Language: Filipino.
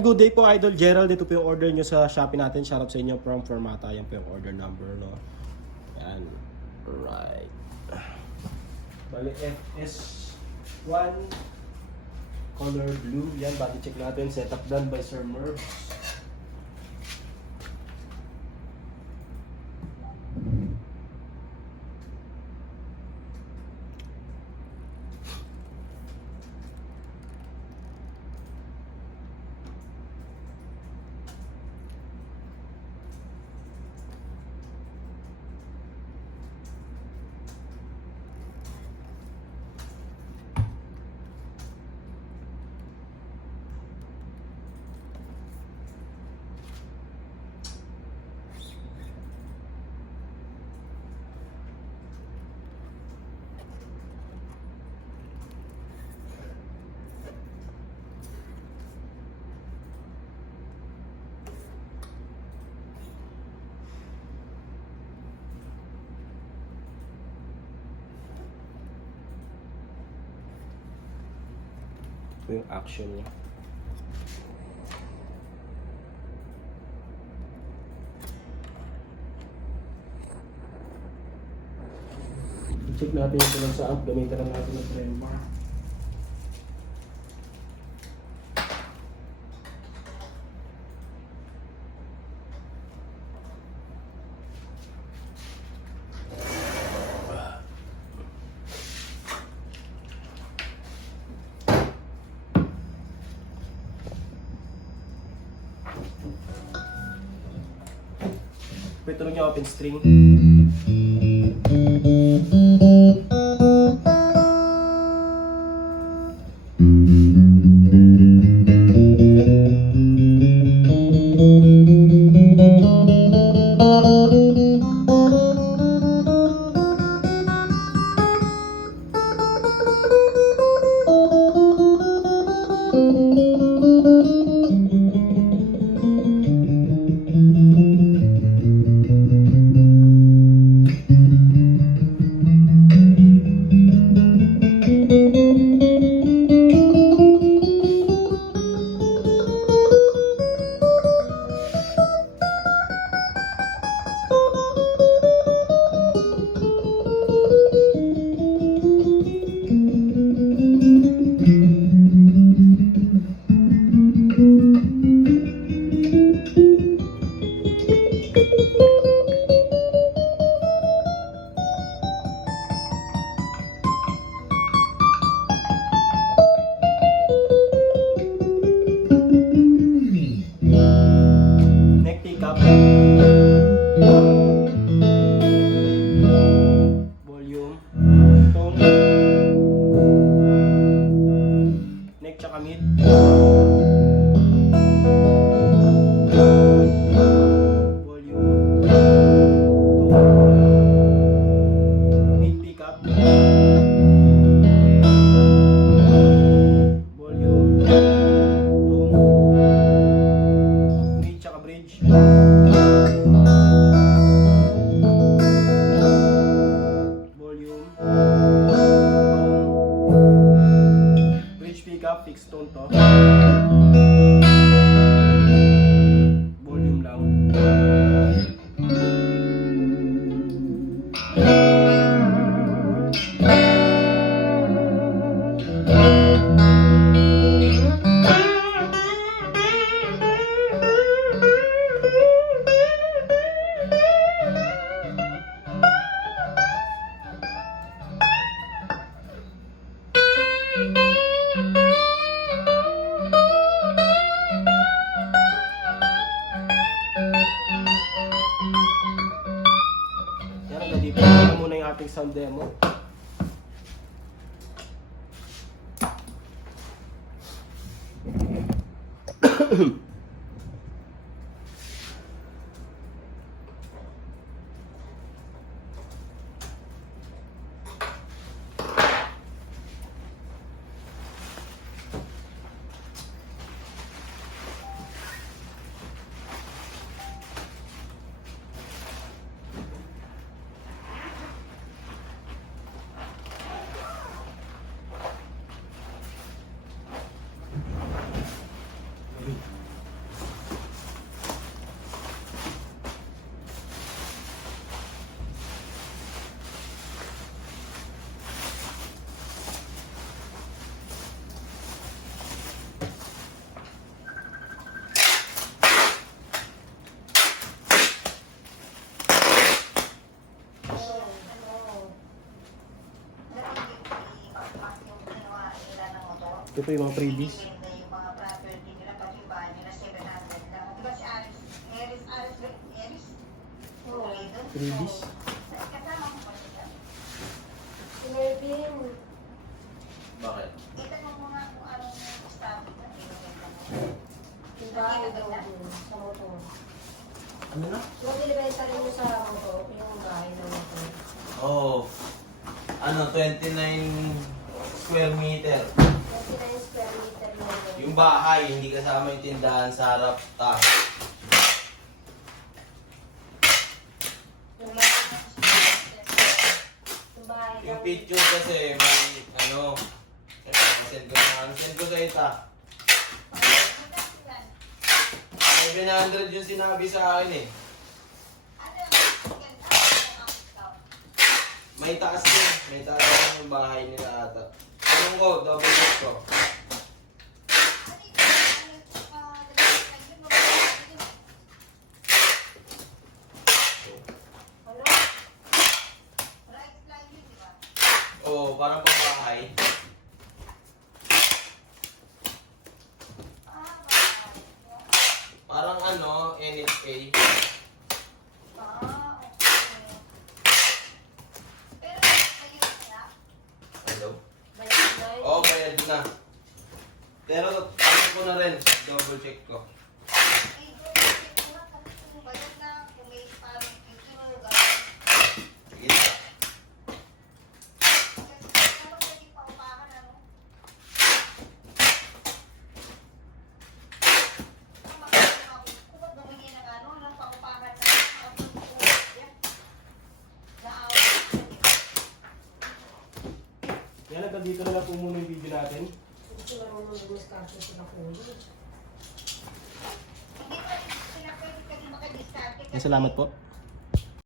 Good day po, Idol Gerald. Ito po yung order nyo sa Shopee natin. Shoutout sa inyo from Formata. Yan po yung order number, no? Yan. Right. Bali, FS1 color blue. Yan, body check natin. Setup done by Sir Mervs. Ito yung action niya. Check natin yung tulang sa amp. Gamitan lang natin ng trend bar. Ito yung open string. Neck pickup. Volume. Tone. Neck tsaka mid. Volume. Tone. Mid pickup. Volume. Tone. Mid tsaka bridge. Volume. Tone. Bridge pickup, fixed tone to. Volume lang. Yan, nalipin na muna yung ating sound demo. Ito po yung mga freebies. Yung mga property nila, pati yung bahay nila, 700 lang. Di ba si Aris? Aris? Huli doon. Freebies. Kasama mo pa siya. Si Mervin. Bakit? Itanong mo nga kung anong staff na Yung bahay daw dun, sa motor. Ano na? Yung binibenta rin mo sa motor, yung bahay na motor. Oh, ano, 29 square meter. 29 square meter lang yun. Yung bahay, hindi kasama yung tindahan sa harap. Yung bahay Yung lang. picture kasi, may ano, send ko sa ita. 700 yung sinabi sa akin eh. May taas din. May taas din yung bahay nila ata. Anong ko? Double check ko. Ano? Oo, parang pambahay. Parang ano, NFA. Hello? Bayad na yun. Oo, bayad na. Pero ano ko na rin, double check ko. Sige na. Yan, hanggang dito na lang po muna yung video natin. Gusto na rin mo discarte sa kulo. Salamat po.